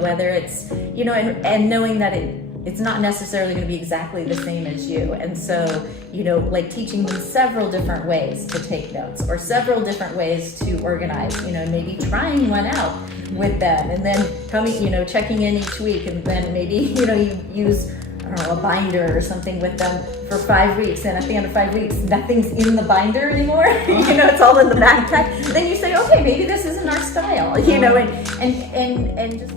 whether it's, and knowing that it's not necessarily going to be exactly the same as you. And so, like teaching them several different ways to take notes or several different ways to organize, maybe trying one out with them and then coming, checking in each week, and then maybe, you use, I don't know, a binder or something with them for 5 weeks, and at the end of 5 weeks, nothing's in the binder anymore. It's all in the backpack. Then you say, okay, maybe this isn't our style, and just.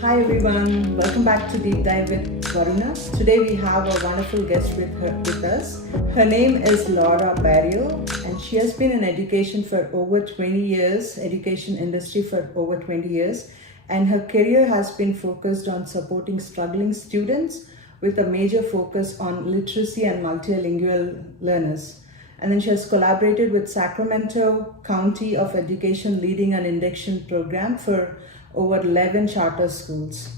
Hi everyone, welcome back to Deep Dive with Varuna. Today we have a wonderful guest with us. Her name is Laura Bariel, and she has been in education for over 20 years, education industry for over 20 years. And her career has been focused on supporting struggling students with a major focus on literacy and multilingual learners. And then she has collaborated with Sacramento County of Education, leading an induction program for over 11 charter schools.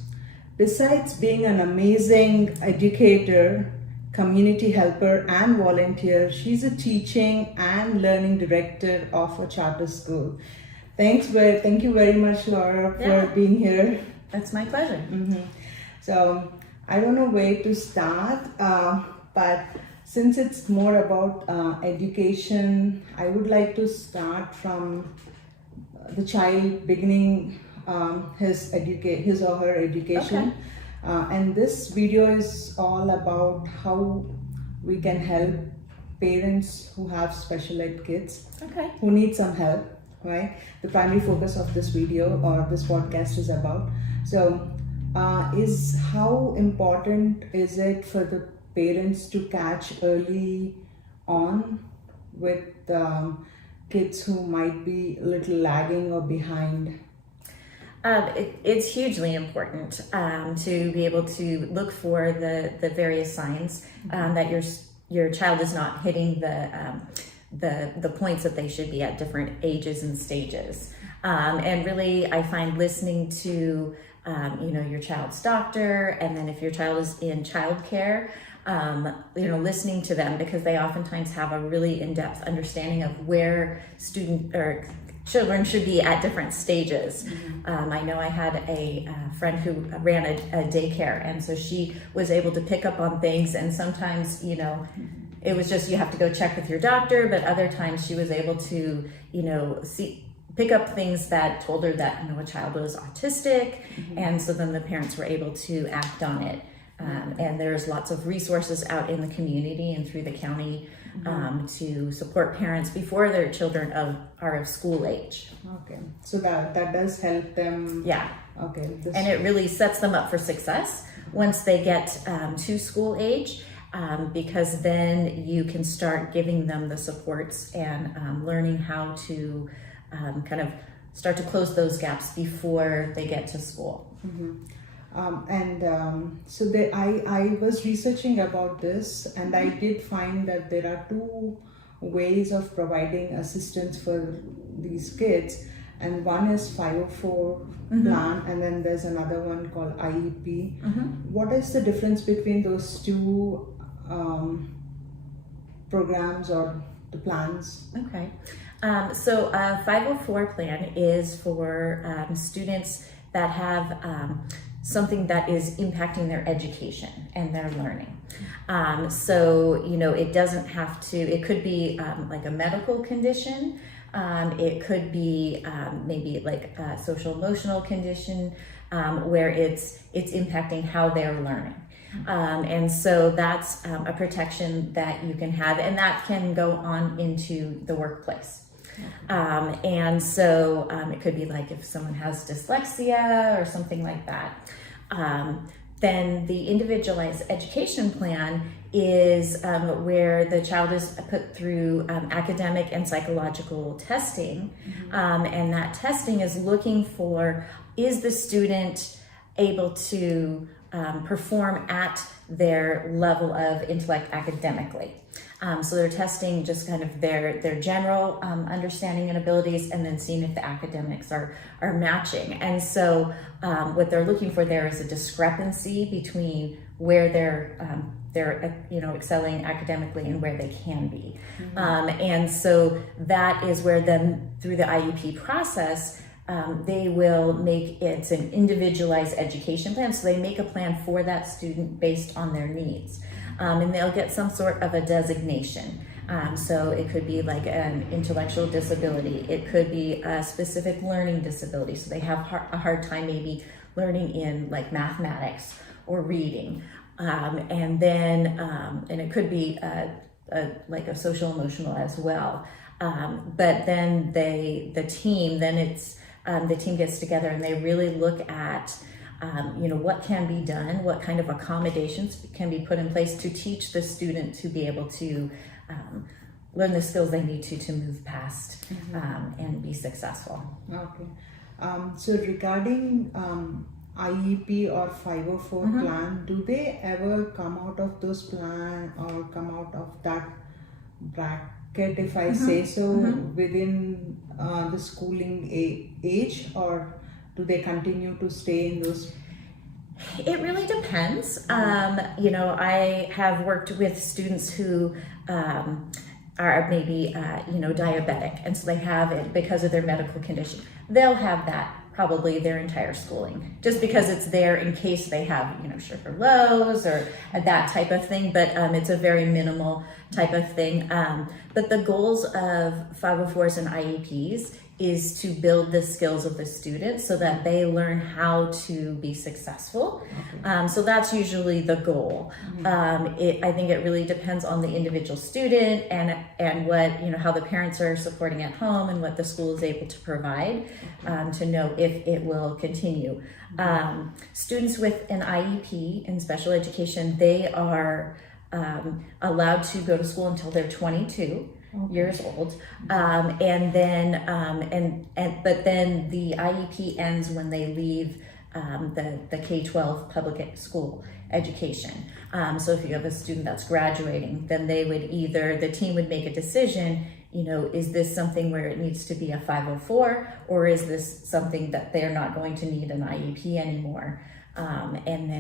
Besides being an amazing educator, community helper, and volunteer, she's a teaching and learning director of a charter school. Thank you very much, Laura, for being here. That's my pleasure. So I don't know where to start, but since it's more about education, I would like to start from the child beginning his or her education. Okay. And this video is all about how we can help parents who have special ed kids, who need some help. Right, the primary focus of this video or this podcast is about. So, is how important is it for the parents to catch early on with kids who might be a little lagging or behind? It's hugely important to be able to look for the various signs that your child is not hitting the points that they should be at different ages and stages. And really, I find listening to, your child's doctor, and then if your child is in childcare, listening to them, because they oftentimes have a really in-depth understanding of where children should be at different stages. I know I had a friend who ran a daycare, and so she was able to pick up on things, and sometimes, it was just you have to go check with your doctor, but other times she was able to, pick up things that told her that, a child was autistic, and so then the parents were able to act on it. And there's lots of resources out in the community and through the county to support parents before their children are of school age. Okay, so that does help them. Yeah. Okay. And it really sets them up for success once they get to school age. Because then you can start giving them the supports and learning how to kind of start to close those gaps before they get to school. So I was researching about this, and I did find that there are two ways of providing assistance for these kids, and one is 504 plan, and then there's another one called IEP. What is the difference between those two programs or the plans? Okay. So 504 plan is for students that have something that is impacting their education and their learning. So, it doesn't have to, it could be like a medical condition. It could be maybe like a social emotional condition where it's impacting how they're learning. And so that's a protection that you can have, and that can go on into the workplace. And so it could be like if someone has dyslexia or something like that. Then the individualized education plan is where the child is put through academic and psychological testing. And that testing is looking for, is the student able to perform at their level of intellect academically. So they're testing just kind of their general understanding and abilities, and then seeing if the academics are matching. And so what they're looking for there is a discrepancy between where they're excelling academically and where they can be. And so that is where then through the IEP process, they will make it's an individualized education plan. So they make a plan for that student based on their needs. And they'll get some sort of a designation. So it could be like an intellectual disability. It could be a specific learning disability. So they have a hard time maybe learning in like mathematics or reading. And then, and it could be like a social emotional as well. But then the team gets together and they really look at what can be done, what kind of accommodations can be put in place to teach the student to be able to learn the skills they need to move past and be successful. Okay. So regarding IEP or 504 plan, do they ever come out of those plan or come out of that bracket, if I say so, within the schooling age, or do they continue to stay in those? It really depends. I have worked with students who are maybe diabetic, and so they have it because of their medical condition. They'll have that probably their entire schooling, just because it's there in case they have sugar lows or that type of thing. But it's a very minimal type of thing. But the goals of 504s and IEPs is to build the skills of the students so that they learn how to be successful. So that's usually the goal. I think it really depends on the individual student and what, how the parents are supporting at home and what the school is able to provide to know if it will continue. Students with an IEP in special education, they are allowed to go to school until they're 22. Years old, and then but then the IEP ends when they leave the K-12 public school education. So if you have a student that's graduating, then the team would make a decision. Is this something where it needs to be a 504, or is this something that they're not going to need an IEP anymore? And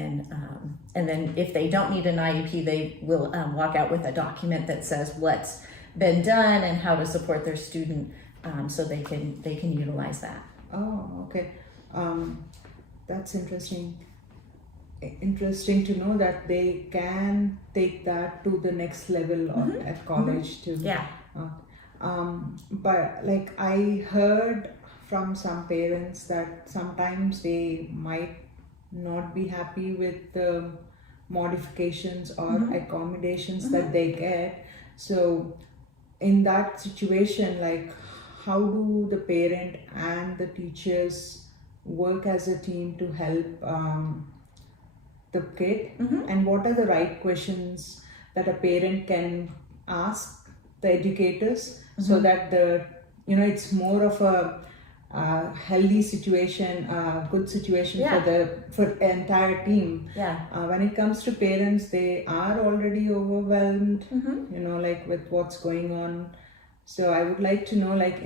then if they don't need an IEP, they will walk out with a document that says what's been done and how to support their student, so they can utilize that. Oh, okay. That's interesting. Interesting to know that they can take that to the next level at college too. Yeah. But like I heard from some parents that sometimes they might not be happy with the modifications or accommodations that they get. So in that situation, like how do the parent and the teachers work as a team to help the kid? And what are the right questions that a parent can ask the educators so that it's more of a healthy situation, good situation for the entire team. When it comes to parents, they are already overwhelmed, like with what's going on. So I would like to know, like,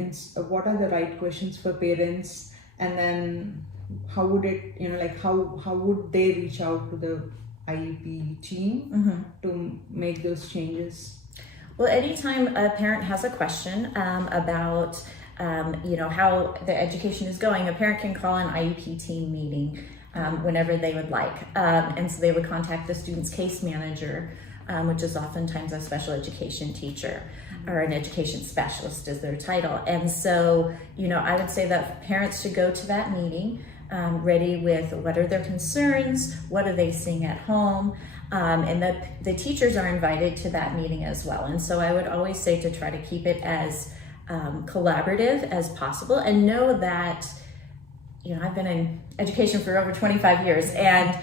what are the right questions for parents, and then how would it, how would they reach out to the IEP team to make those changes? Well, anytime a parent has a question about how the education is going, a parent can call an IEP team meeting whenever they would like. And so they would contact the student's case manager, which is oftentimes a special education teacher or an education specialist is their title. And so, I would say that parents should go to that meeting ready with what are their concerns, what are they seeing at home, and the teachers are invited to that meeting as well. And so I would always say to try to keep it as collaborative as possible, and know that I've been in education for over 25 years, and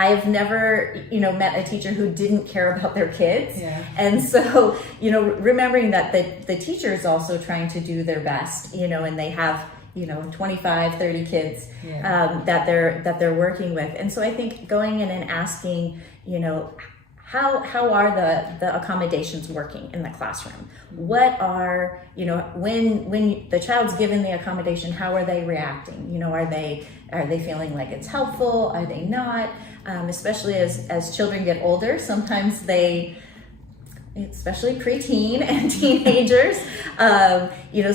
I've never met a teacher who didn't care about their kids. And so remembering that the teacher is also trying to do their best, and they have 25, 30 kids that they're working with. And so I think going in and asking how are the accommodations working in the classroom? What are, when the child's given the accommodation, how are they reacting? Are they feeling like it's helpful? Are they not? Especially as children get older, sometimes especially preteen and teenagers,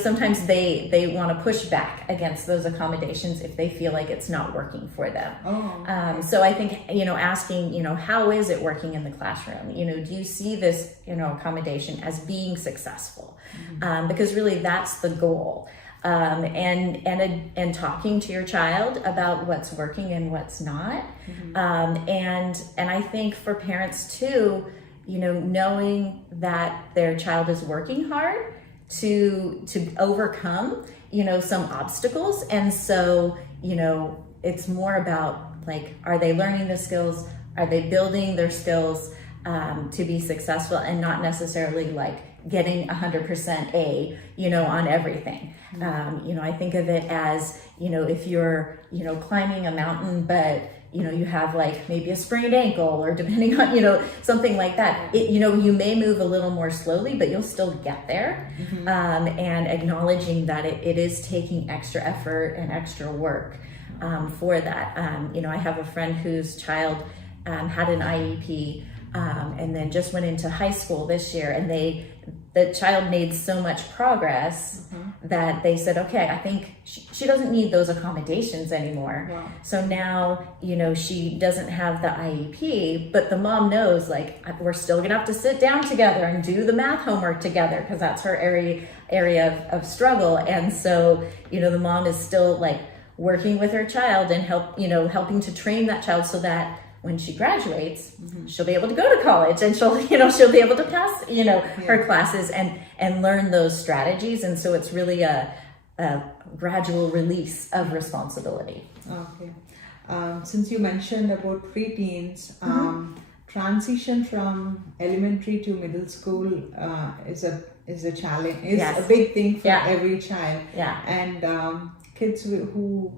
sometimes they want to push back against those accommodations if they feel like it's not working for them. So I think, asking, how is it working in the classroom? Do you see this, accommodation as being successful? Because really that's the goal. And talking to your child about what's working and what's not. And I think for parents too, knowing that their child is working hard to overcome, some obstacles. And so, it's more about like, are they learning the skills? Are they building their skills to be successful, and not necessarily like getting 100% A, on everything. I think of it as, if you're, climbing a mountain, but you have like maybe a sprained ankle, or depending on, something like that, you may move a little more slowly, but you'll still get there. And acknowledging that it is taking extra effort and extra work for that. I have a friend whose child had an IEP and then just went into high school this year, and the child made so much progress that they said, okay, I think she doesn't need those accommodations anymore. Wow. So now, she doesn't have the IEP, but the mom knows, like, we're still gonna have to sit down together and do the math homework together, because that's her area of struggle. And so, the mom is still like working with her child and helping to train that child so that when she graduates, she'll be able to go to college, and she'll be able to pass, her classes and learn those strategies. And so it's really a gradual release of responsibility. Okay. Since you mentioned about preteens, transition from elementary to middle school is a challenge, Yes. a big thing for Yeah. every child. Yeah. And kids who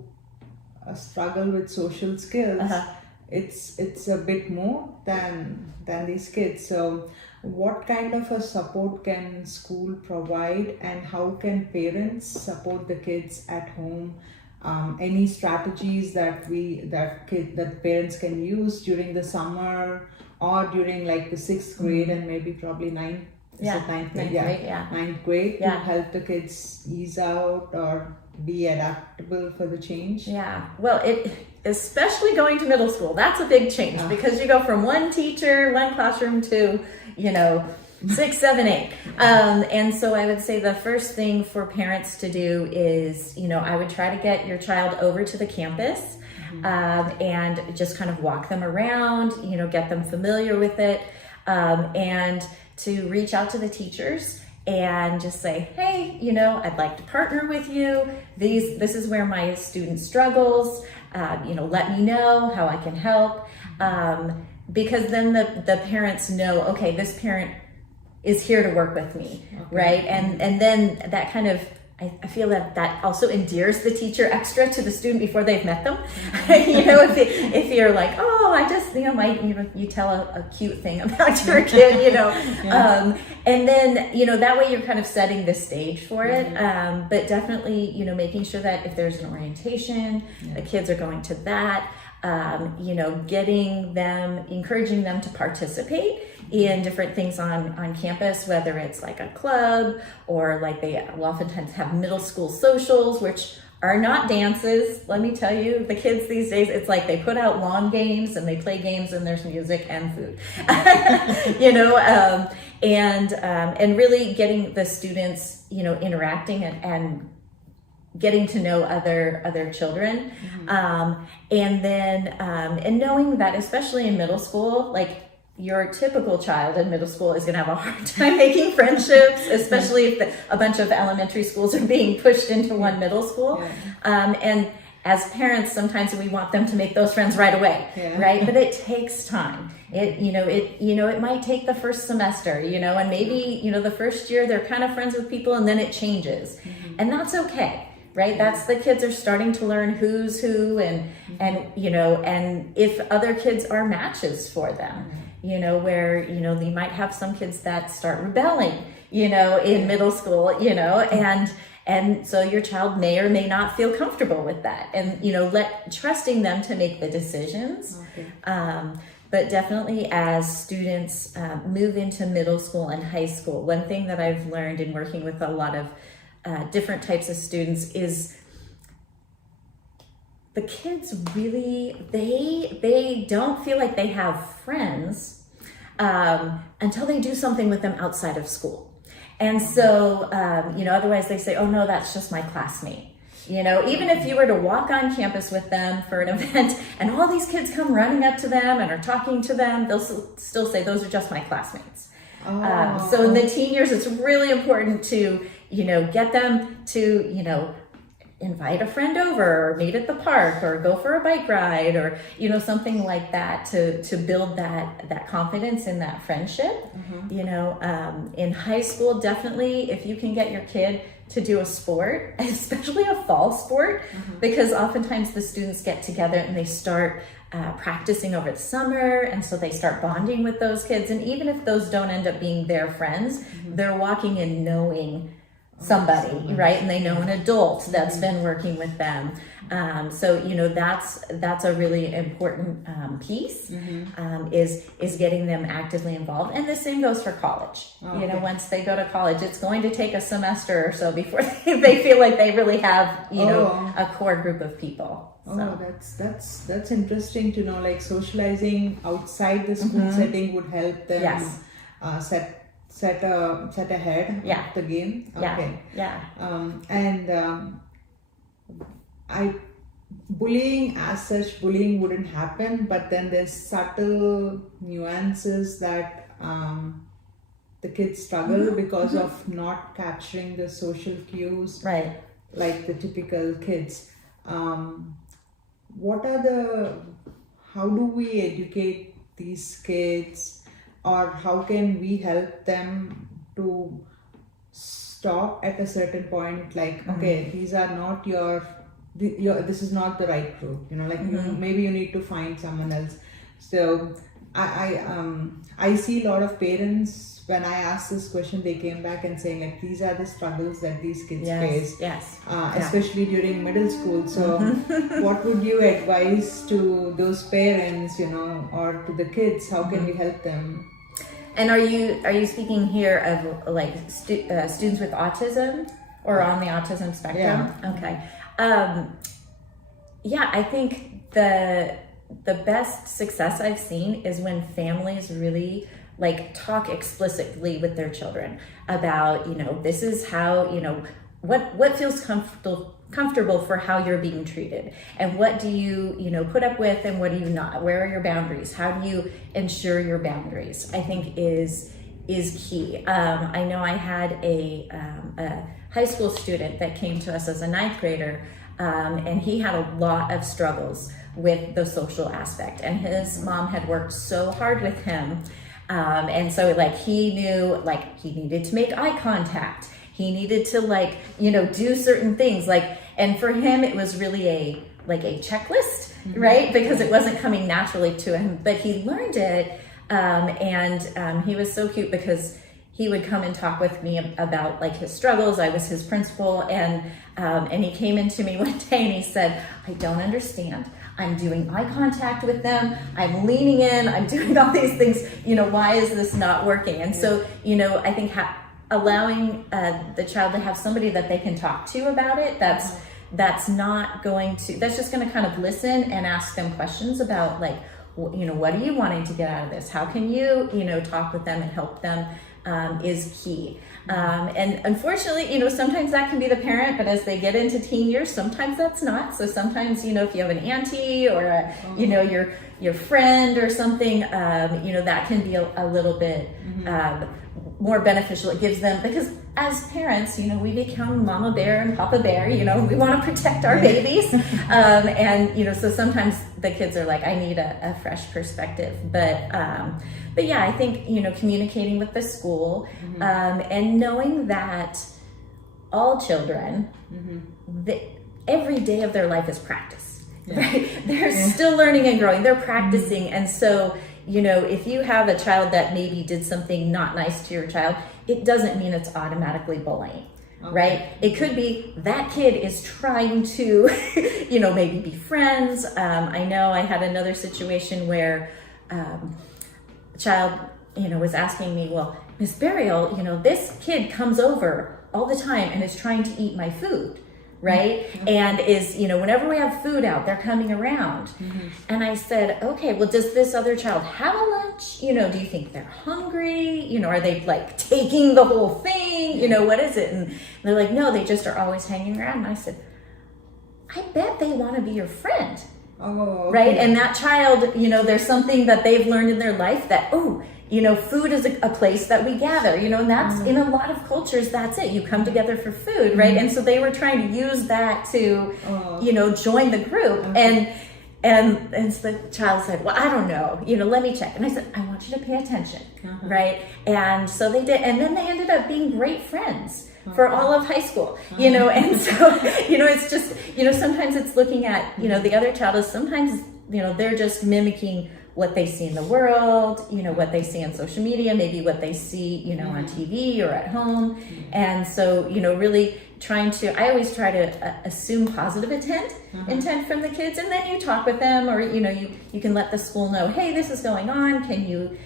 struggle with social skills, it's a bit more than these kids. So what kind of a support can school provide, and how can parents support the kids at home? Any strategies that parents can use during the summer, or during like the 6th grade and maybe probably ninth grade to help the kids ease out or be adaptable for the change? Yeah, well, especially going to middle school, that's a big change, because you go from one teacher, one classroom to, 6, 7, 8. And so I would say the first thing for parents to do is, I would try to get your child over to the campus and just kind of walk them around, get them familiar with it, and to reach out to the teachers and just say, hey, I'd like to partner with you. This is where my student struggles. Let me know how I can help. Because then the parents know, okay, this parent is here to work with me, right? And then that kind of, I feel that also endears the teacher extra to the student before they've met them. If you're like, oh, I just, you tell a cute thing about your kid, and then, that way you're kind of setting the stage for it. But definitely, making sure that if there's an orientation, the kids are going to that. Encouraging them to participate in different things on campus, whether it's like a club, or like they will oftentimes have middle school socials, which are not dances. Let me tell you, the kids these days, it's like they put out lawn games and they play games, and there's music and food, and really getting the students, interacting and getting to know other children, and then and knowing that, especially in middle school, like your typical child in middle school is going to have a hard time making friendships, especially if a bunch of elementary schools are being pushed into one middle school. And as parents, sometimes we want them to make those friends right away, right? But it takes time. It might take the first semester, and maybe, the first year they're kind of friends with people, and then it changes, and that's okay. Right? That's the kids are starting to learn who's who, and if other kids are matches for them, where, you might have some kids that start rebelling, in middle school, and so your child may or may not feel comfortable with that, and, trusting them to make the decisions. Okay. But definitely as students move into middle school and high school, one thing that I've learned in working with a lot of different types of students is the kids really, they don't feel like they have friends until they do something with them outside of school. And so, otherwise they say, oh no, that's just my classmate. Even if you were to walk on campus with them for an event and all these kids come running up to them and are talking to them, they'll still say, those are just my classmates. So in the teen years, it's really important to, get them to, invite a friend over or meet at the park or go for a bike ride or, something like that to build that confidence in that friendship. In high school, definitely, if you can get your kid to do a sport, especially a fall sport, because oftentimes the students get together and they start practicing over the summer, and so they start bonding with those kids, and even if those don't end up being their friends, they're walking in knowing somebody, right? And they know an adult that's been working with them. So that's a really important piece, is getting them actively involved. And the same goes for college. Once they go to college, it's going to take a semester or so before they feel like they really have a core group of people. So. That's interesting to know. Like socializing outside the school setting would help them set ahead of the game. Okay. Bullying as such, bullying wouldn't happen, but then there's subtle nuances that the kids struggle because of not capturing the social cues, right? Like the typical kids. How do we educate these kids, or how can we help them to stop at a certain point? Like, okay, these are not this is not the right group. Maybe you need to find someone else. So I see a lot of parents, when I asked this question, they came back and saying like, these are the struggles that these kids face, especially during middle school. So what would you advise to those parents, or to the kids? How can we help them? And are you speaking here of like students with autism or on the autism spectrum? Okay. I think the best success I've seen is when families really talk explicitly with their children about, this is how, what feels comfortable for how you're being treated, and what do you, put up with, and what do you not, where are your boundaries, how do you ensure your boundaries, I think is key. I know I had a high school student that came to us as a 9th grader, and he had a lot of struggles with the social aspect, and his mom had worked so hard with him. And so he knew he needed to make eye contact. He needed to do certain things and for him it was really a checklist, right? Because it wasn't coming naturally to him, but he learned it. And he was so cute because he would come and talk with me about his struggles. I was his principal, and he came into me one day and he said, I don't understand. I'm doing eye contact with them, I'm leaning in, I'm doing all these things, why is this not working? And so, I think allowing the child to have somebody that they can talk to about it, that's just going to kind of listen and ask them questions about what are you wanting to get out of this? How can you, talk with them and help them, is key. And unfortunately, sometimes that can be the parent, but as they get into teen years, sometimes that's not. So sometimes, if you have an auntie or your friend or something, that can be a little bit more beneficial. It gives them, because as parents, we become mama bear and papa bear, we want to protect our babies. And, so sometimes the kids are I need a fresh perspective, but yeah, I think, communicating with the school, and knowing that all children, every day of their life is practice, right? They're still learning and growing, they're practicing. And so, if you have a child that maybe did something not nice to your child, it doesn't mean it's automatically bullying. Okay. Right? It could be that kid is trying to, maybe be friends. I know I had another situation where a child, was asking me, well, Miss Bariel, this kid comes over all the time and is trying to eat my food, right? Mm-hmm. And is, whenever we have food out, they're coming around. Mm-hmm. And I said, okay, well, does this other child have a lunch? Do you think they're hungry? Are they like taking the whole thing? What is it? And they're like, no, they just are always hanging around. And I said, I bet they want to be your friend. Oh, okay. Right? And that child, there's something that they've learned in their life that, food is a place that we gather, and that's in a lot of cultures, that's it. You come together for food, right? And so they were trying to use that to, join the group. Okay. And so the child said, well, I don't know, let me check. And I said, I want you to pay attention, right? And so they did. And then they ended up being great friends for all of high school, and so, it's just, sometimes it's looking at, the other child is sometimes, they're just mimicking what they see in the world, what they see on social media, maybe what they see, on TV or at home. And so, really trying to, I always try to assume positive intent from the kids. And then you talk with them, or, you can let the school know, hey, this is going on. Can you,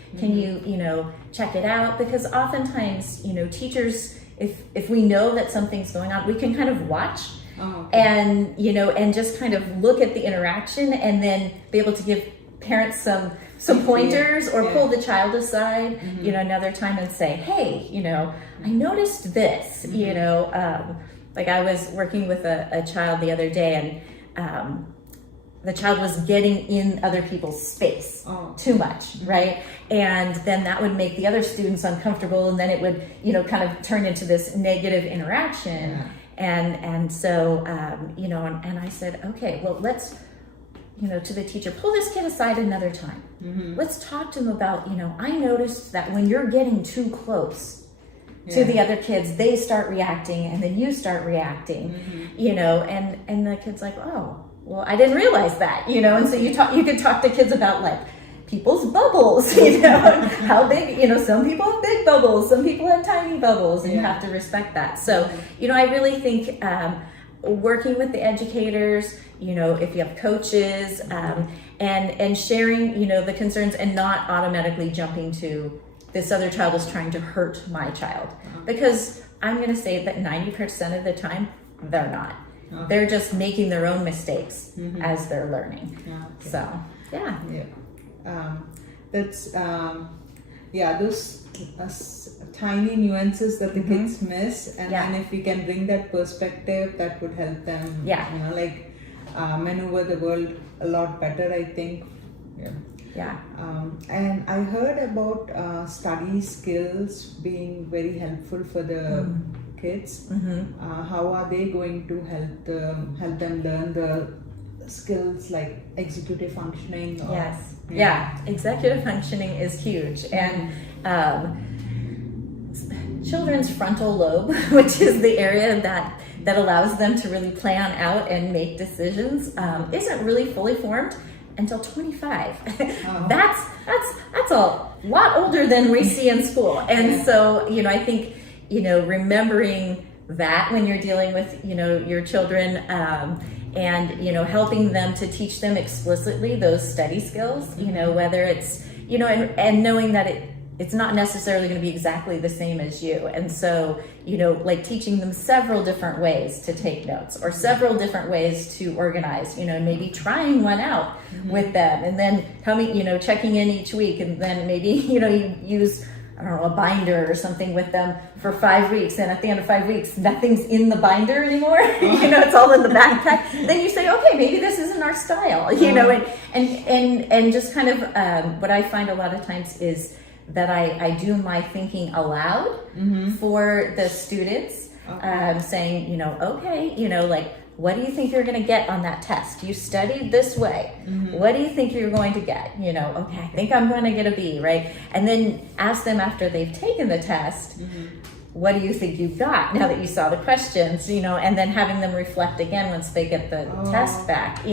check it out? Because oftentimes, teachers, if we know that something's going on, we can kind of watch. Oh, okay. And, and just kind of look at the interaction and then be able to give parents some pointers or pull the child aside, another time and say, hey, I noticed this, like I was working with a child the other day, and the child was getting in other people's space too much, right? And then that would make the other students uncomfortable, and then it would, kind of turn into this negative interaction. Yeah. And so, and I said, okay, well, let's, to the teacher, pull this kid aside another time. Let's talk to him about, I noticed that when you're getting too close to the other kids, they start reacting, and then you start reacting, and the kid's like, oh, well, I didn't realize that, and so you could talk to kids about like people's bubbles, and how big, some people have big bubbles, some people have tiny bubbles, and you have to respect that. So, I really think working with the educators, if you have coaches, and sharing, the concerns, and not automatically jumping to this other child is trying to hurt my child, because I'm going to say that 90% of the time they're not. They're just making their own mistakes as they're learning. Okay. So, that's those tiny nuances that the kids miss, and then if we can bring that perspective, that would help them maneuver the world a lot better, I think. And I heard about study skills being very helpful for the kids. How are they going to help them learn the skills like executive functioning? Executive functioning is huge. And children's frontal lobe, which is the area that allows them to really plan out and make decisions, isn't really fully formed until 25. That's a lot older than we see in school. And so, I think, remembering that when you're dealing with, your children, and, helping them to teach them explicitly those study skills, whether it's, and knowing that it's not necessarily going to be exactly the same as you. And so, like teaching them several different ways to take notes, or several different ways to organize, maybe trying one out with them, and then coming, checking in each week, and then maybe, you use, I don't know, a binder or something with them for 5 weeks, and at the end of 5 weeks, nothing's in the binder anymore. It's all in the backpack. Then you say, okay, maybe this isn't our style, and just kind of what I find a lot of times is that I do my thinking aloud for the students, saying, okay, like, what do you think you're going to get on that test? You studied this way. What do you think you're going to get? Okay, I think I'm going to get a B, right? And then ask them after they've taken the test, what do you think you got now that you saw the questions, and then having them reflect again once they get the test back,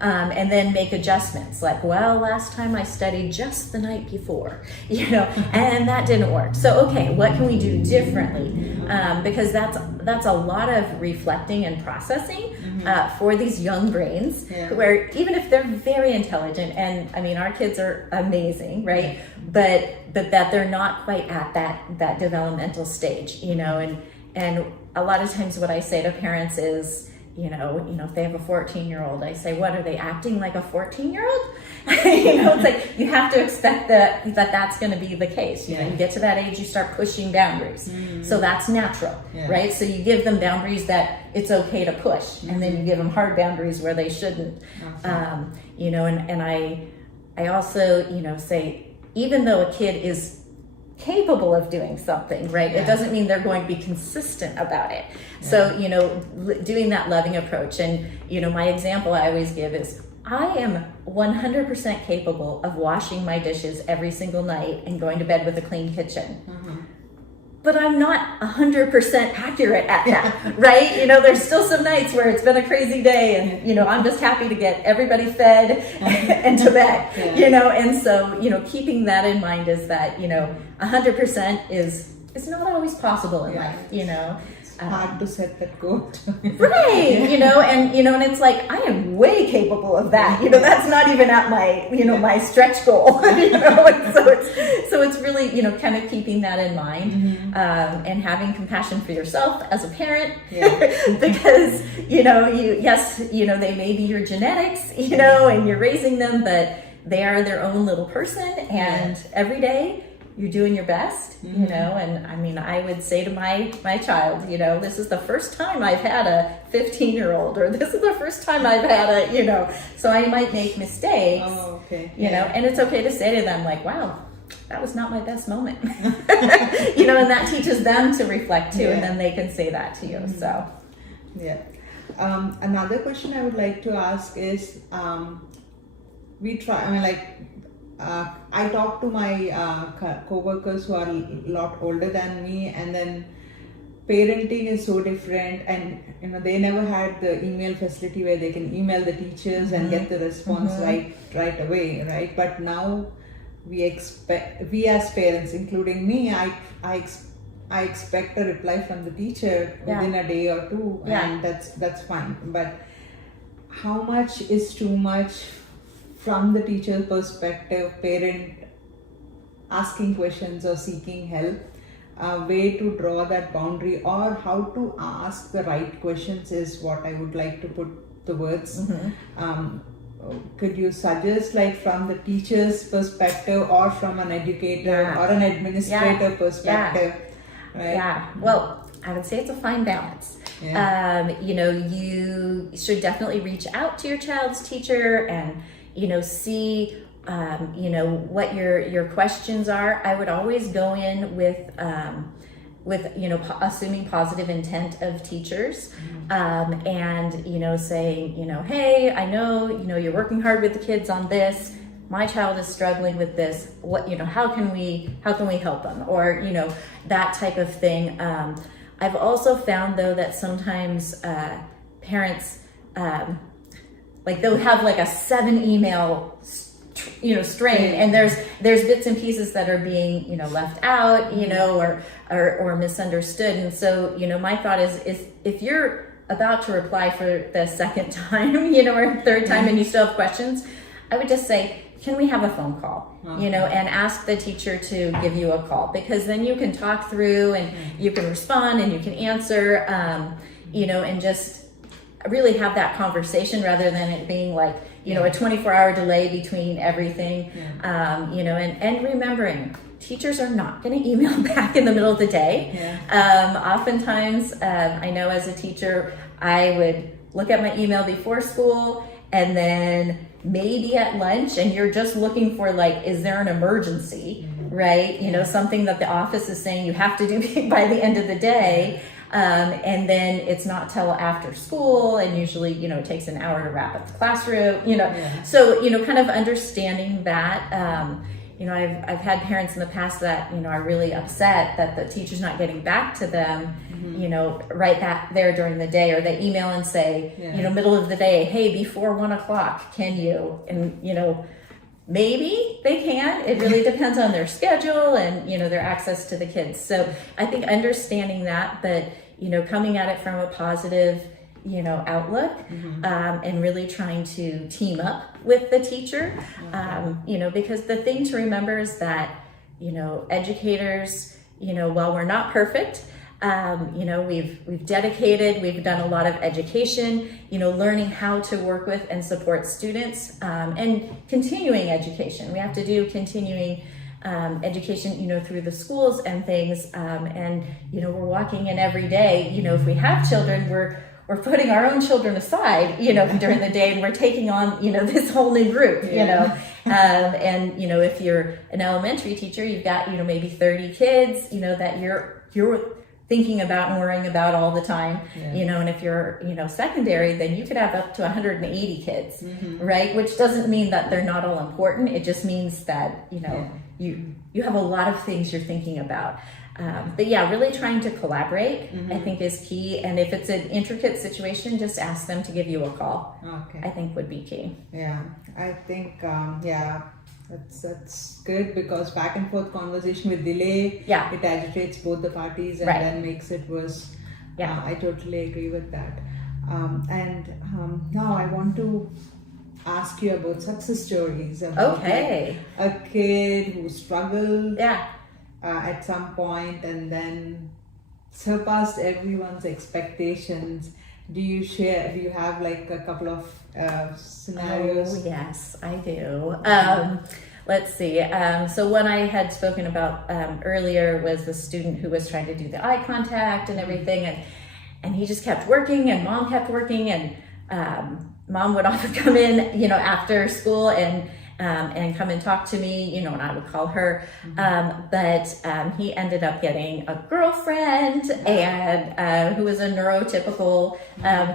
and then make adjustments like, well, last time I studied just the night before, and that didn't work. So, okay, what can we do differently? Because that's a lot of reflecting and processing for these young brains, where even if they're very intelligent, and I mean, our kids are amazing, right? But that they're not quite at that developmental stage, and a lot of times what I say to parents is, if they have a 14-year-old, I say, what, are they acting like a 14-year-old? It's like, you have to expect that's going to be the case. You get to that age, you start pushing boundaries. So that's natural, right? So you give them boundaries that it's okay to push, and then you give them hard boundaries where they shouldn't. And I also, say, even though a kid is capable of doing something, right? It doesn't mean they're going to be consistent about it. So, doing that loving approach. And, my example I always give is, I am 100% capable of washing my dishes every single night and going to bed with a clean kitchen. But I'm not 100% accurate at that, right? There's still some nights where it's been a crazy day, and, I'm just happy to get everybody fed and to bed, and so, keeping that in mind is that, 100% is not always possible in life, It's hard to set that goal. Right, and it's like, I am way capable of that, that's not even at my, my stretch goal, and so it's really, kind of keeping that in mind, and having compassion for yourself as a parent, because, they may be your genetics, and you're raising them, but they are their own little person, and every day, you're doing your best, and I mean, I would say to my child, this is the first time I've had a 15-year-old, or this is the first time I've had a, so I might make mistakes, and it's okay to say to them, like, wow, that was not my best moment, and that teaches them to reflect too, and then they can say that to you, so. Another question I would like to ask is, I talk to my co-workers who are a lot older than me, and then parenting is so different, and they never had the email facility where they can email the teachers and get the response right away, right? But now we as parents, including me, I expect a reply from the teacher within a day or two, and that's fine. But how much is too much? From the teacher's perspective, parent asking questions or seeking help, a way to draw that boundary, or how to ask the right questions is what I would like to put the words. Could you suggest, like, from the teacher's perspective, or from an educator or an administrator perspective? Right? Yeah, well, I would say it's a fine balance. You should definitely reach out to your child's teacher and see, what your questions are. I would always go in with assuming positive intent of teachers, and, saying, hey, I know, you're working hard with the kids on this. My child is struggling with this. What, how can we help them? Or, that type of thing. I've also found, though, that sometimes parents, they'll have like a 7 email string, and there's bits and pieces that are being left out, or misunderstood. And so my thought is if you're about to reply for the second time, or third time, and you still have questions, I would just say, can we have a phone call, and ask the teacher to give you a call, because then you can talk through, and you can respond, and you can answer, and just really have that conversation, rather than it being like, a 24-hour delay between everything, and remembering, teachers are not going to email back in the middle of the day. Oftentimes, I know as a teacher, I would look at my email before school, and then maybe at lunch, and you're just looking for, like, is there an emergency, right? Something that the office is saying you have to do by the end of the day. And then it's not till after school, and usually, it takes an hour to wrap up the classroom, so, kind of understanding that, I've had parents in the past that, are really upset that the teacher's not getting back to them, right there during the day, or they email and say, middle of the day, hey, before 1 o'clock, can you? And, maybe they can. It really depends on their schedule and, their access to the kids. So I think understanding that, but, coming at it from a positive, outlook, and really trying to team up with the teacher, because the thing to remember is that, educators, while we're not perfect, we've dedicated, we've done a lot of education, learning how to work with and support students, and continuing education. We have to do continuing education, through the schools and things, and, we're walking in every day, if we have children, we're putting our own children aside, during the day, and we're taking on, this whole new group, and, if you're an elementary teacher, you've got, maybe 30 kids, that you're thinking about and worrying about all the time, and if you're, secondary, then you could have up to 180 kids, right? Which doesn't mean that they're not all important. It just means that, you have a lot of things you're thinking about. But really trying to collaborate, I think, is key. And if it's an intricate situation, just ask them to give you a call. Okay. I think would be key. Yeah, I think, that's good, because back and forth conversation with delay, it agitates both the parties and then makes it worse. Yeah, I totally agree with that. Now I want to ask you about success stories. About a kid who struggled. At some point and then surpassed everyone's expectations. Do you have like a couple of scenarios? Oh, yes, I do. Let's see. So one I had spoken about earlier was the student who was trying to do the eye contact and everything, and he just kept working, and mom kept working, and mom would often come in, after school and come and talk to me, and I would call her. But he ended up getting a girlfriend, and who was a neurotypical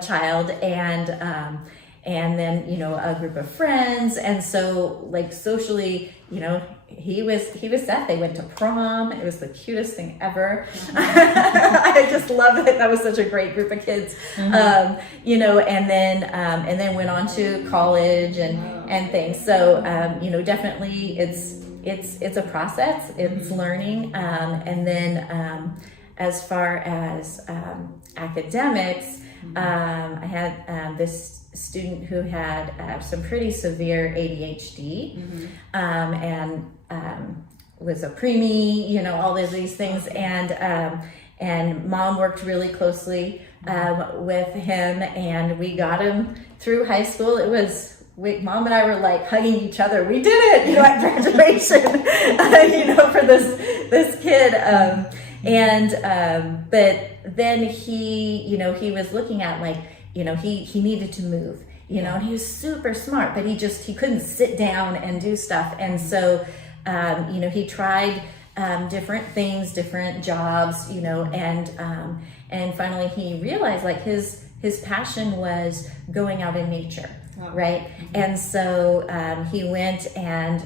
child, and then a group of friends, and so like socially, he was set. They went to prom. It was the cutest thing ever. I just love it. That was such a great group of kids. And then went on to college and things. So definitely it's a process. It's learning. And then as far as academics, I had this student who had some pretty severe ADHD, and was a preemie, all of these things, and mom worked really closely with him, and we got him through high school. It was mom and I were like hugging each other. We did it, at graduation, for this kid. But then he was looking at like, he needed to move, and he was super smart, but he couldn't sit down and do stuff. And so, he tried different things, different jobs, and finally he realized like his passion was going out in nature. Right. And so he went and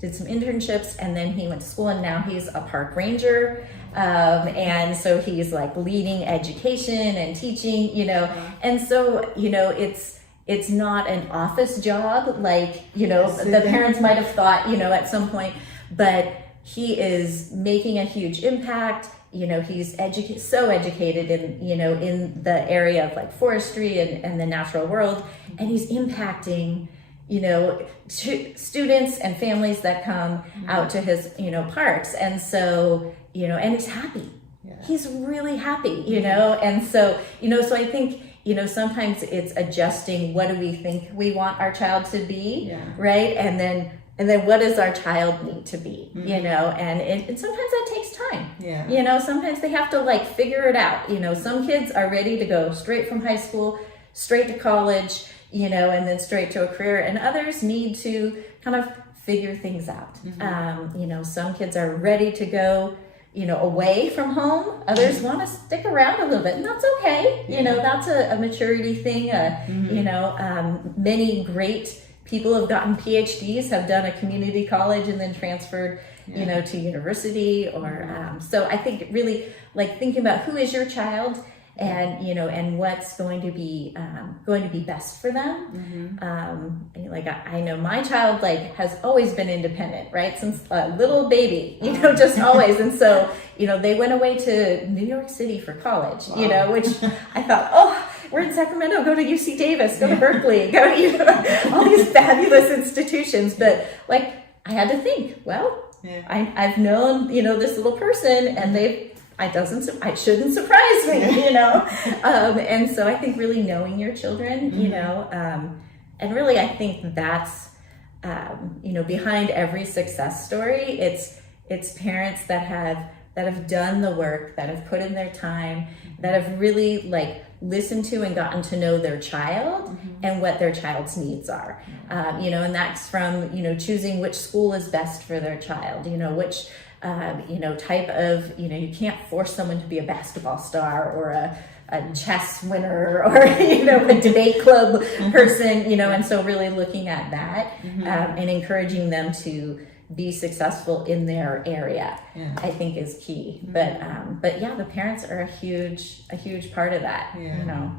did some internships, and then he went to school, and now he's a park ranger. And so he's like leading education and teaching, and so, it's not an office job like, the parents might have thought, at some point, but he is making a huge impact. He's so educated in, in the area of like forestry and the natural world, and he's impacting, students and families that come out to his, parks. And so, and he's happy. Yeah. He's really happy, and so, so I think, sometimes it's adjusting, what do we think we want our child to be, right? And then what does our child need to be, and sometimes that takes time. Yeah. Sometimes they have to like figure it out. Some kids are ready to go straight from high school, straight to college, and then straight to a career, and others need to kind of figure things out. Some kids are ready to go, away from home. Others want to stick around a little bit, and that's okay. That's a maturity thing. Many great people have gotten PhDs, have done a community college and then transferred, you know, to university or, so I think really like thinking about who is your child and, you know, and what's going to be best for them. And like, I know my child like has always been independent, right? Since a little baby, you know, just always. And so, you know, they went away to New York City for college, you know, which I thought, oh, we're in Sacramento, go to UC Davis, go to Berkeley, go to, you know, all these fabulous institutions. But like, I had to think, well, I've known, you know, this little person and it shouldn't surprise me, you know? And so I think really knowing your children, you know, and really I think that's, you know, behind every success story, it's parents that have done the work, that have put in their time, that have really like listened to and gotten to know their child and what their child's needs are. You know, and that's from, you know, choosing which school is best for their child, you know, which, you know, type of, you know, you can't force someone to be a basketball star or a chess winner or, you know, a debate club person, you know, and so really looking at that and encouraging them to be successful in their area, I think is key. But yeah, the parents are a huge part of that, you know.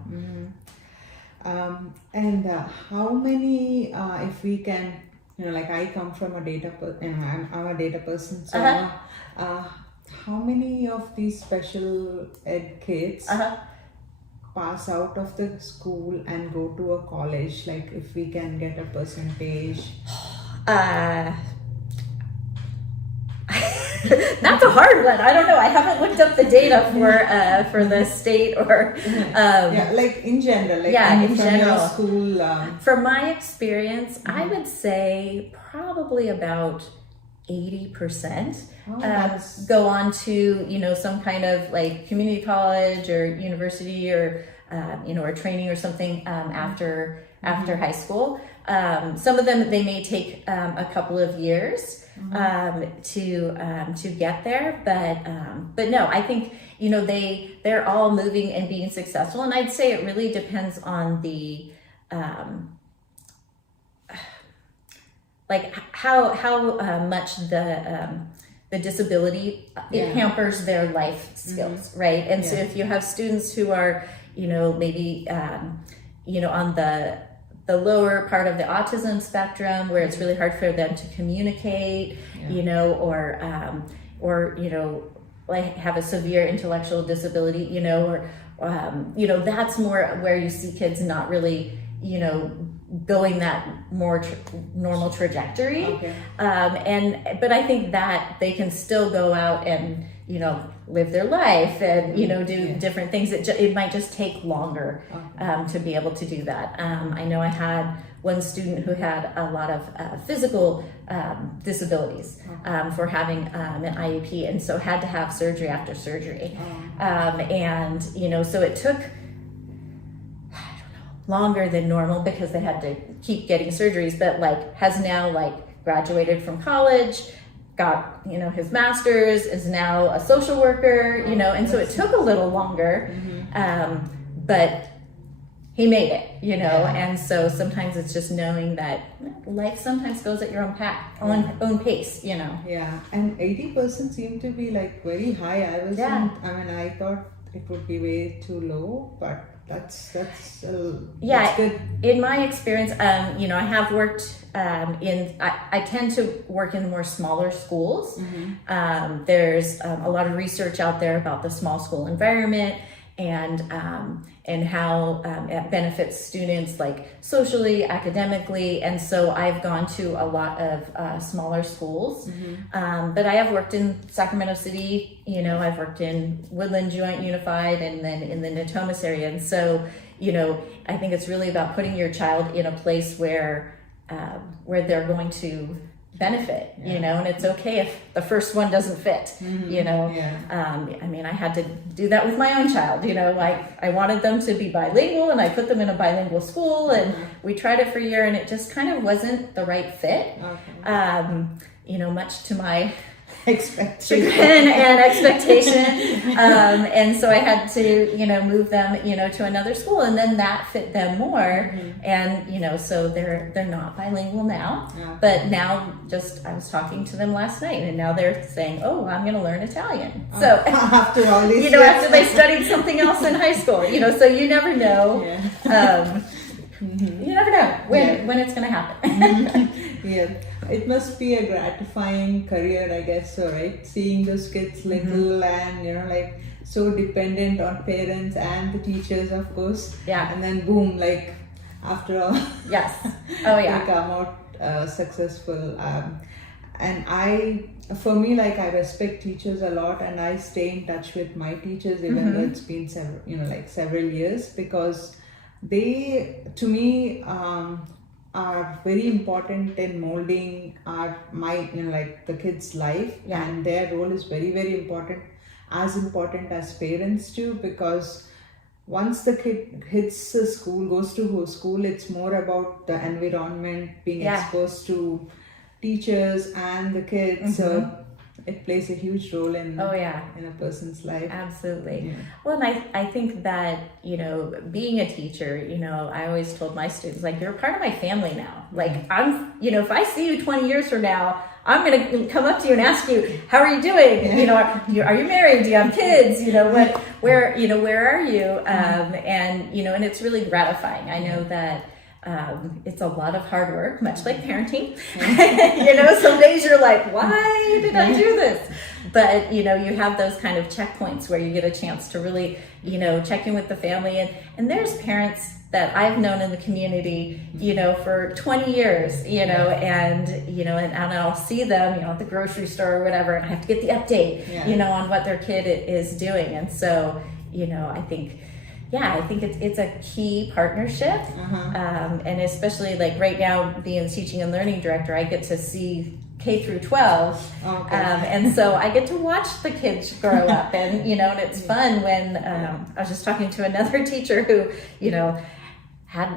And how many, if we can, you know, like I come from a data, I'm a data person, so how many of these special ed kids pass out of the school and go to a college? Like if we can get a percentage. That's a hard one. I don't know. I haven't looked up the data for the state or like in general. Like in from general. Your school. From my experience, I would say probably about 80% go on to, you know, some kind of like community college or university or you know, or training or something after high school. Some of them, they may take a couple of years to get there, but no, I think, you know, they're all moving and being successful, and I'd say it really depends on the like how much the disability it hampers their life skills, right? And so if you have students who are, you know, maybe you know, on the lower part of the autism spectrum where it's really hard for them to communicate, you know, or you know, like have a severe intellectual disability, you know, or you know, that's more where you see kids not really, you know, going that more normal trajectory. But I think that they can still go out and, you know, live their life and, you know, do different things. It might just take longer to be able to do that. I know I had one student who had a lot of physical disabilities for having an IEP, and so had to have surgery after surgery. And, you know, so it took longer than normal because they had to keep getting surgeries, but like has now like graduated from college, got, you know, his master's, is now a social worker, you know, and so it took a little longer, but he made it, you know, and so sometimes it's just knowing that life sometimes goes at your own pace, you know. And 80% seem to be like very high. I thought it would be way too low, but that's good. In my experience, you know, I have worked I tend to work in more smaller schools. There's a lot of research out there about the small school environment and how it benefits students like socially, academically, and so I've gone to a lot of smaller schools. But I have worked in Sacramento City, you know, I've worked in Woodland Joint Unified and then in the Natomas area, and so, you know, I think it's really about putting your child in a place where they're going to benefit, you know, and it's okay if the first one doesn't fit, you know. I mean, I had to do that with my own child, you know, like I wanted them to be bilingual and I put them in a bilingual school and we tried it for a year and it just kind of wasn't the right fit, you know, much to my expectation. chagrin and expectation. And so I had to, move them, to another school, and then that fit them more. And, so they're not bilingual now, but now I was talking to them last night, and now they're saying, oh, I'm going to learn Italian. So, after all these after they studied something else in high school, so you never know. You never know when it's going to happen. Yeah, it must be a gratifying career, I guess, so, right? Seeing those kids little and, like so dependent on parents and the teachers, of course. Yeah. And then boom, like after all, yes. Oh, yeah. they come out successful. And for me, like I respect teachers a lot, and I stay in touch with my teachers, even though it's been several years, because they, to me, are very important in molding the kids' life, and their role is very, very important, as important as parents too, because once the kid hits the school, goes to school, it's more about the environment, being exposed to teachers and the kids. So it plays a huge role in a person's life. Absolutely. Well, and I think that, being a teacher, I always told my students, like, you're a part of my family now. Like, I'm, if I see you 20 years from now, I'm going to come up to you and ask you, how are you doing? Are you married? Do you have kids? Where are you? And it's really gratifying. I know that it's a lot of hard work, much like parenting. Some days you're like, why did I do this? But, you have those kind of checkpoints where you get a chance to really, check in with the family. And there's parents that I've known in the community, for 20 years, and I'll see them, at the grocery store or whatever, and I have to get the update, on what their kid is doing. And so, I think it's a key partnership. And especially like right now, being the teaching and learning director, I get to see K through 12. And so I get to watch the kids grow up, and, and it's fun when, I was just talking to another teacher who, had,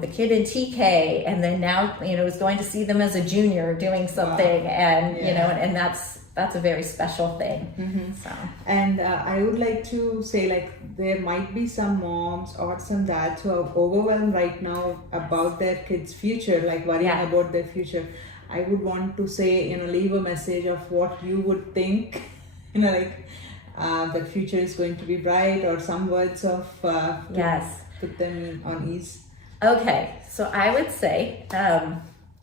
the kid in TK, and then now, is going to see them as a junior doing something. And, and that's a very special thing. So. And I would like to say, like, there might be some moms or some dads who are overwhelmed right now about their kids' future, like worrying about their future. I would want to say, leave a message of what you would think, the future is going to be bright, or some words of put them on ease. Okay, so I would say,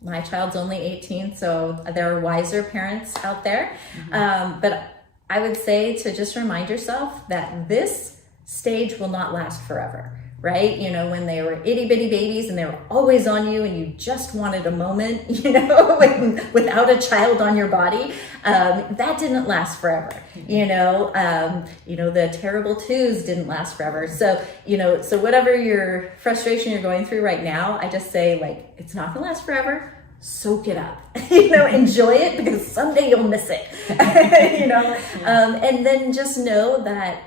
my child's only 18, so there are wiser parents out there. But I would say to just remind yourself that this stage will not last forever, right? When they were itty bitty babies and they were always on you and you just wanted a moment, without a child on your body, that didn't last forever. The terrible twos didn't last forever. So, so whatever your frustration you're going through right now, I just say, like, it's not gonna last forever. Soak it up, enjoy it, because someday you'll miss it, and then just know that,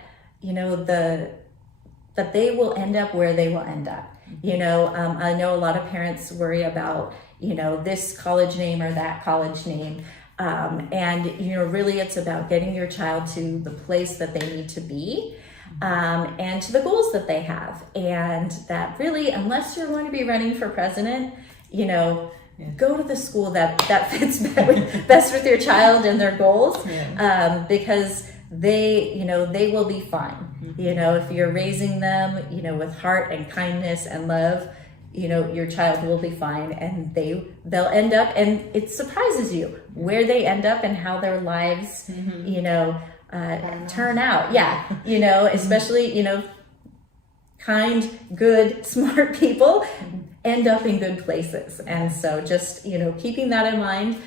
that they will end up where they will end up. I know a lot of parents worry about, this college name or that college name. And, really it's about getting your child to the place that they need to be, and to the goals that they have. And that really, unless you're going to be running for president, go to the school that fits best with your child and their goals, because they will be fine. If you're raising them, with heart and kindness and love, your child will be fine, and they'll end up, and it surprises you where they end up and how their lives, turn out. Especially, kind, good, smart people end up in good places. And so just, keeping that in mind,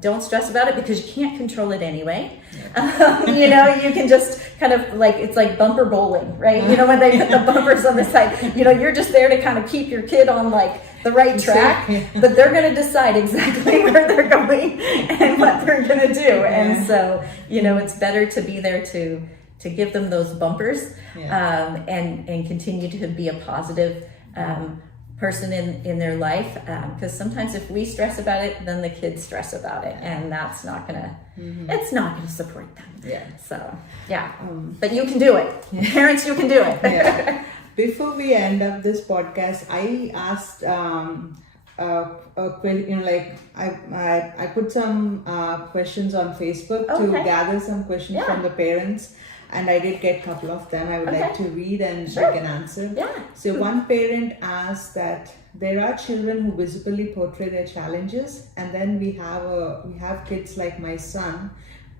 don't stress about it, because you can't control it anyway. You can just kind of like, it's like bumper bowling, right? When they put the bumpers on the side, you're just there to kind of keep your kid on like the right track, but they're going to decide exactly where they're going and what they're going to do. And so, it's better to be there to give them those bumpers, and continue to be a positive, person in their life, because sometimes if we stress about it, then the kids stress about it, and that's not gonna it's not gonna support them. Yeah. So yeah, but you can do it. Parents, you can do it. Yeah. Before we end up this podcast, I asked I put some questions on Facebook to gather some questions from the parents, and I did get a couple of them. I would like to read and you can answer. Yeah. So one parent asked that there are children who visibly portray their challenges, and then we have kids like my son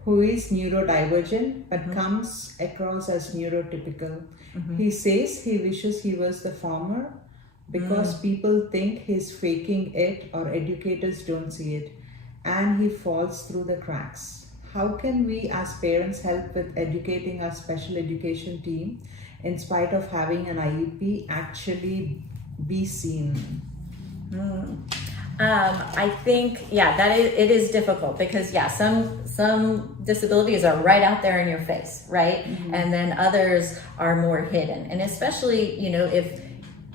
who is neurodivergent but comes across as neurotypical. He says he wishes he was the former because people think he's faking it or educators don't see it, and he falls through the cracks. How can we as parents help with educating our special education team in spite of having an IEP actually be seen? I think, that it is difficult because some disabilities are right out there in your face, right? And then others are more hidden. And especially,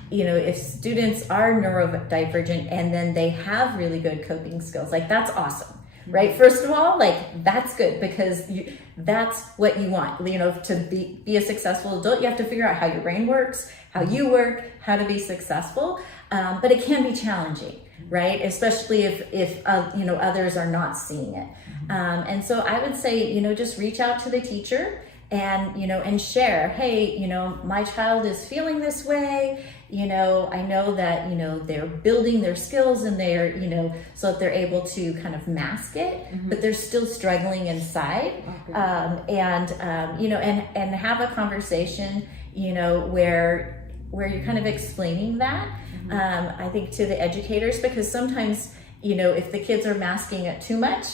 if students are neurodivergent and then they have really good coping skills, like that's awesome, right? First of all, like that's good because that's what you want, to be a successful adult. You have to figure out how your brain works, how you work, how to be successful. But it can be challenging, right? Especially if others are not seeing it. And so I would say, just reach out to the teacher and share, hey, my child is feeling this way. I know that, they're building their skills and they're, so that they're able to kind of mask it, but they're still struggling inside. And have a conversation, where you're kind of explaining that. I think to the educators, because sometimes, if the kids are masking it too much,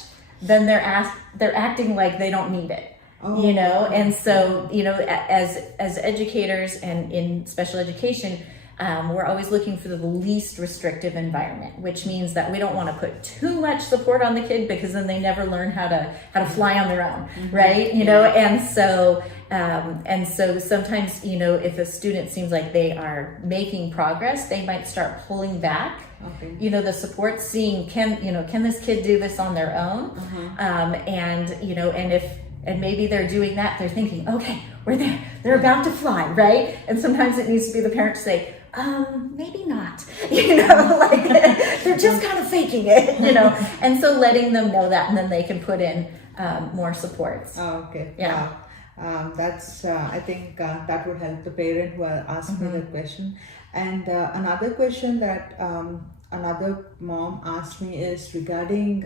then they're acting like they don't need it. And so, as educators and in special education, we're always looking for the least restrictive environment, which means that we don't want to put too much support on the kid because then they never learn how to fly on their own, right? And so sometimes, if a student seems like they are making progress, they might start pulling back. The support, seeing can this kid do this on their own? And maybe they're doing that, they're thinking, okay, we're there, they're about to fly, right? And sometimes it needs to be the parent to say, maybe not, like they're just kind of faking it, and so letting them know that, and then they can put in more supports. Yeah. That's I think that would help the parent who asked me that question. And another question that another mom asked me is regarding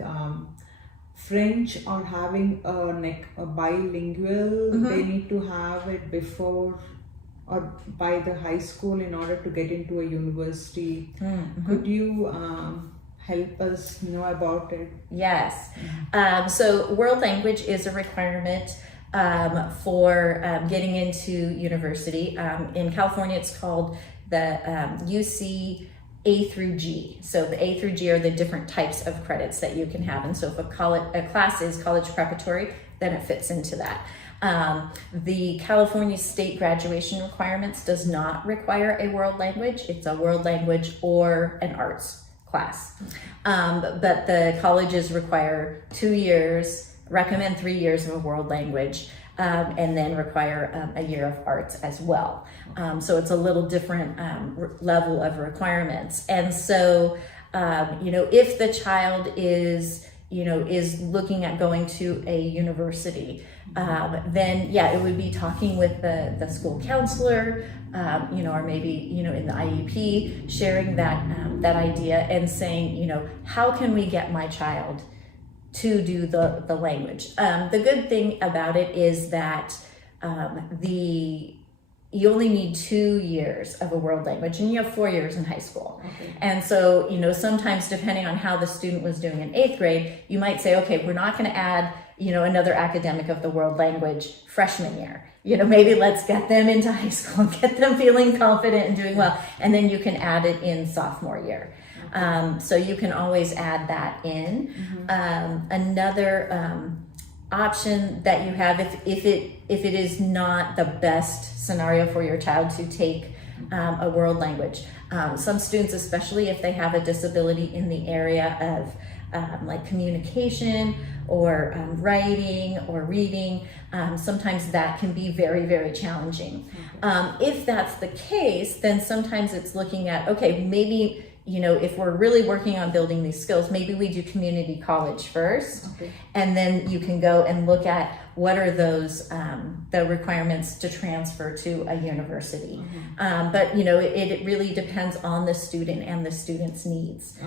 French or having a bilingual. They need to have it before or by the high school in order to get into a university. Could you help us know about it? Yes. So world language is a requirement for getting into university. In California, it's called the UC A through G. So the A through G are the different types of credits that you can have. And so if a class is college preparatory, then it fits into that. The California state graduation requirements does not require a world language. It's a world language or an arts class. But the colleges require 2 years, recommend 3 years of a world language, and then require a year of arts as well. So it's a little different level of requirements. And so, if the child is looking at going to a university, then it would be talking with the school counselor, or maybe, in the IEP, sharing that idea and saying, how can we get my child to do the language? The good thing about it is that you only need 2 years of a world language, and you have 4 years in high school. And so, sometimes depending on how the student was doing in 8th grade, you might say, okay, we're not going to add, another academic of the world language freshman year. Maybe let's get them into high school, get them feeling confident and doing well, and then you can add it in sophomore year. So you can always add that in. Another option that you have, if it is not the best scenario for your child to take a world language, Some students, especially if they have a disability in the area of like communication or writing or reading, sometimes that can be very, very challenging. If that's the case, then sometimes it's looking at, okay, maybe, you know, if we're really working on building these skills, maybe we do community college first, and then you can go and look at what are those the requirements to transfer to a university. But you know, it really depends on the student and the student's needs,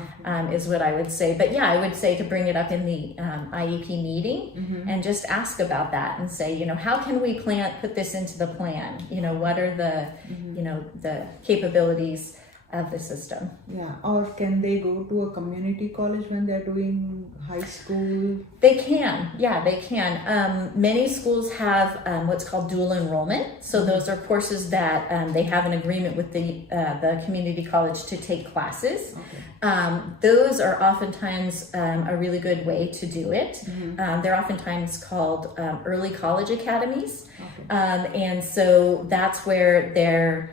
is what I would say. But yeah, I would say to bring it up in the IEP meeting and just ask about that and say, you know, how can we put this into the plan? You know, what are the you know, the capabilities of the system? Yeah, or can they go to a community college when they're doing high school? They can, yeah, they can. Many schools have what's called dual enrollment. So those are courses that they have an agreement with the community college to take classes. Those are oftentimes a really good way to do it. They're oftentimes called early college academies. And so that's where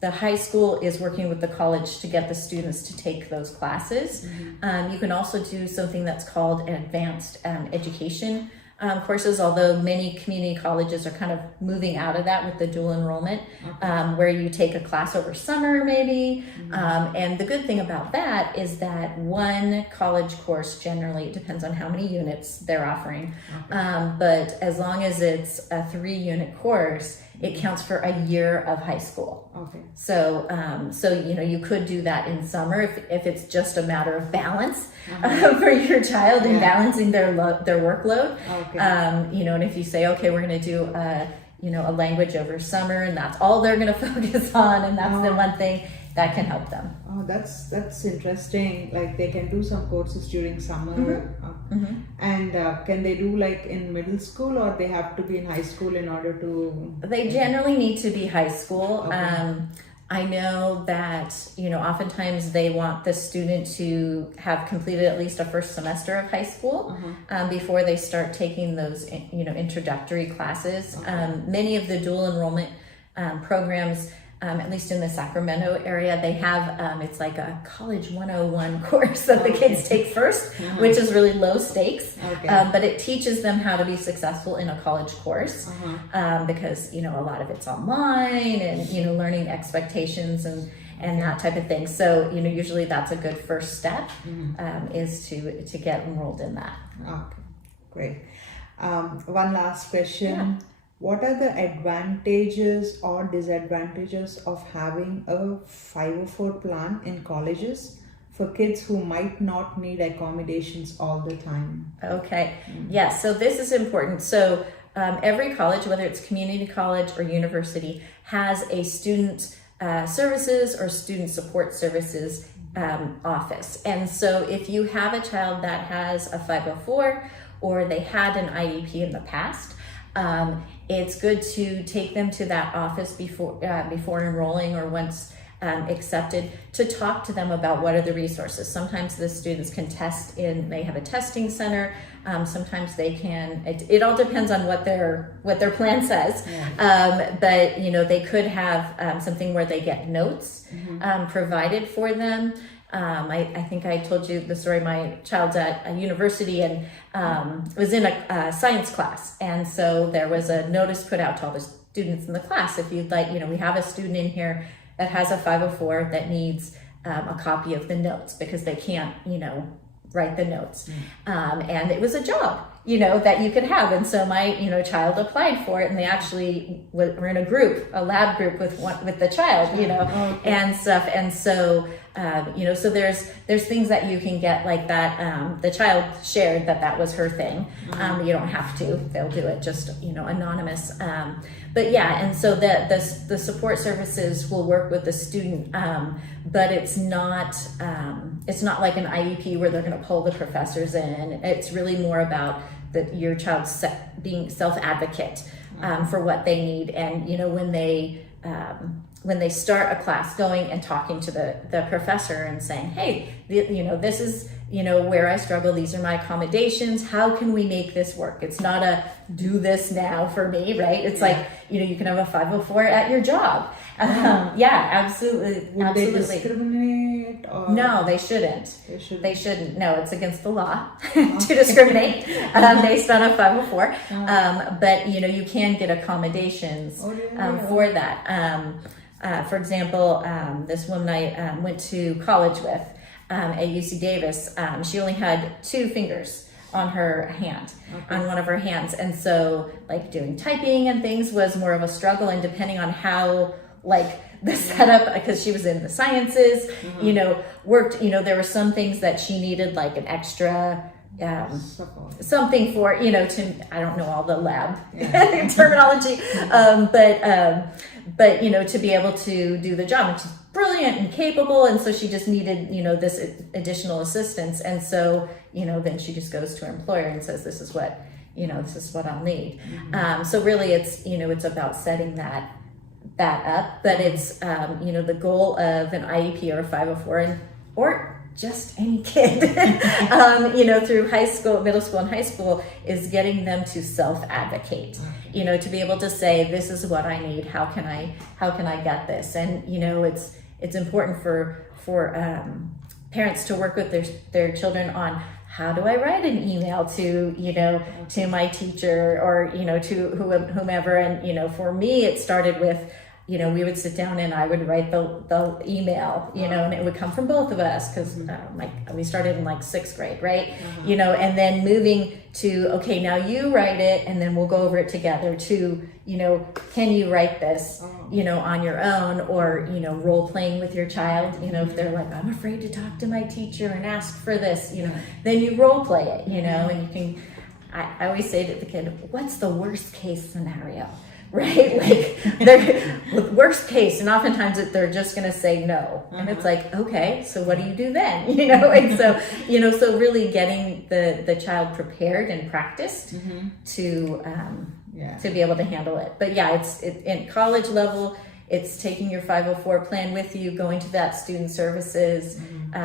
the high school is working with the college to get the students to take those classes. You can also do something that's called an advanced education courses, although many community colleges are kind of moving out of that with the dual enrollment, where you take a class over summer maybe. And the good thing about that is that one college course, generally, it depends on how many units they're offering, but as long as it's a 3-unit course, it counts for a year of high school. So, you know, you could do that in summer if it's just a matter of balance for your child and balancing their workload. You know, and if you say, okay, we're going to do you know, a language over summer, and that's all they're going to focus on, and that's the one thing that can help them. Oh, that's interesting. Like they can do some courses during summer. And can they do like in middle school, or they have to be in high school in order to? They generally need to be high school. I know that, you know, oftentimes they want the student to have completed at least a first semester of high school before they start taking those, you know, introductory classes. Many of the dual enrollment programs, at least in the Sacramento area, they have, it's like a college 101 course that the kids take first, which is really low stakes, but it teaches them how to be successful in a college course, because, you know, a lot of it's online and, you know, learning expectations and that type of thing. So, you know, usually that's a good first step, is to get enrolled in that. Okay, great. One last question. What are the advantages or disadvantages of having a 504 plan in colleges for kids who might not need accommodations all the time? Okay, yes, so this is important. So every college, whether it's community college or university, has a student services or student support services office. And so if you have a child that has a 504 or they had an IEP in the past, it's good to take them to that office before enrolling or once accepted, to talk to them about what are the resources. Sometimes the students can test they have a testing center. Sometimes they can, it all depends on what their plan says. But you know, they could have something where they get notes provided for them. I think I told you the story. My child's at a university and was in a science class, and so there was a notice put out to all the students in the class. If you'd like, you know, we have a student in here that has a 504 that needs a copy of the notes because they can't, you know, write the notes. And it was a job, you know, that you could have. And so my, you know, child applied for it, and they actually were in a lab group with the child, you know, and stuff. And so, you know, so there's things that you can get like that. The child shared that was her thing. You don't have to, they'll do it just, you know, anonymous. But yeah, and so the support services will work with the student, but it's not like an IEP where they're going to pull the professors in. It's really more about your child being self-advocate for what they need. And, you know, when they start a class, going and talking to the professor and saying, hey, you know, this is, where I struggle, these are my accommodations, how can we make this work? It's not a do this now for me, right? It's like, you can have a 504 at your job. Yeah, absolutely. Would they discriminate? Or? No, they shouldn't. They shouldn't. No, it's against the law to discriminate based on a 504. But, you can get accommodations for that. For example, this woman I went to college with, at UC Davis, she only had 2 fingers on her hand, on one of her hands. And so like doing typing and things was more of a struggle, and depending on how the setup, because she was in the sciences, worked, there were some things that she needed like an extra something for, to, I don't know all the lab terminology, but to be able to do the job, and she's brilliant and capable, and so she just needed, this additional assistance, and so, then she just goes to her employer and says, this is what I'll need. So really it's, it's about setting that up, but it's, the goal of an IEP or a 504, or just any kid, through high school, middle school, and high school, is getting them to self-advocate, to be able to say, this is what I need, how can I get this? And, it's important for parents to work with their children on, how do I write an email to, to my teacher, or, to whomever. And, for me, it started with, we would sit down and I would write the email, and it would come from both of us, because we started in 6th grade, right? And then moving to, okay, now you write it, and then we'll go over it together, to, can you write this, on your own, or, role playing with your child, if they're like, I'm afraid to talk to my teacher and ask for this, then you role play it, and you can, I always say to the kid, what's the worst case scenario? Right? They're worst case, and oftentimes they're just going to say no. And it's like, okay, so what do you do then? And so, so really getting the child prepared and practiced to be able to handle it. But yeah, it's in college level, it's taking your 504 plan with you, going to that student services,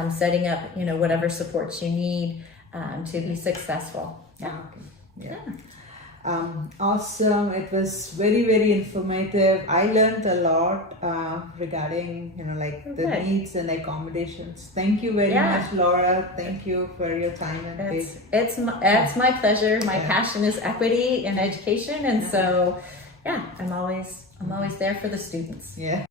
setting up, whatever supports you need to be successul. Yeah. Awesome. It was very, very informative. I learned a lot regarding, the needs and accommodations. Thank you very much, Laura. Thank you for your time and patience. It's my pleasure. My passion is equity in education, and so I'm always there for the students. Yeah.